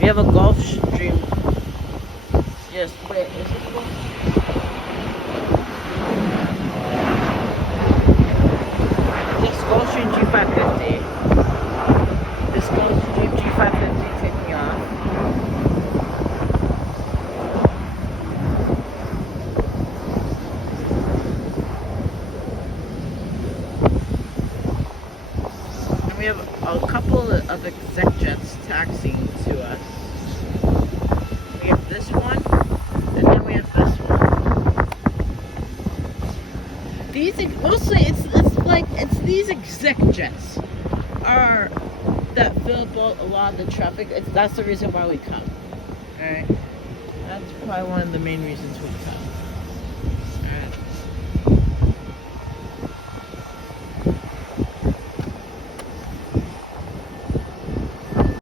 We have a Gulfstream. Yes, wait, is this one? This Gulfstream G550. This Gulfstream G550 taking off. And we have a couple of exec jets taxiing to us. We have this one, and then we have this one. These mostly it's these exec jets are that fill up a lot of the traffic. That's the reason why we come. All right, that's probably one of the main reasons we come.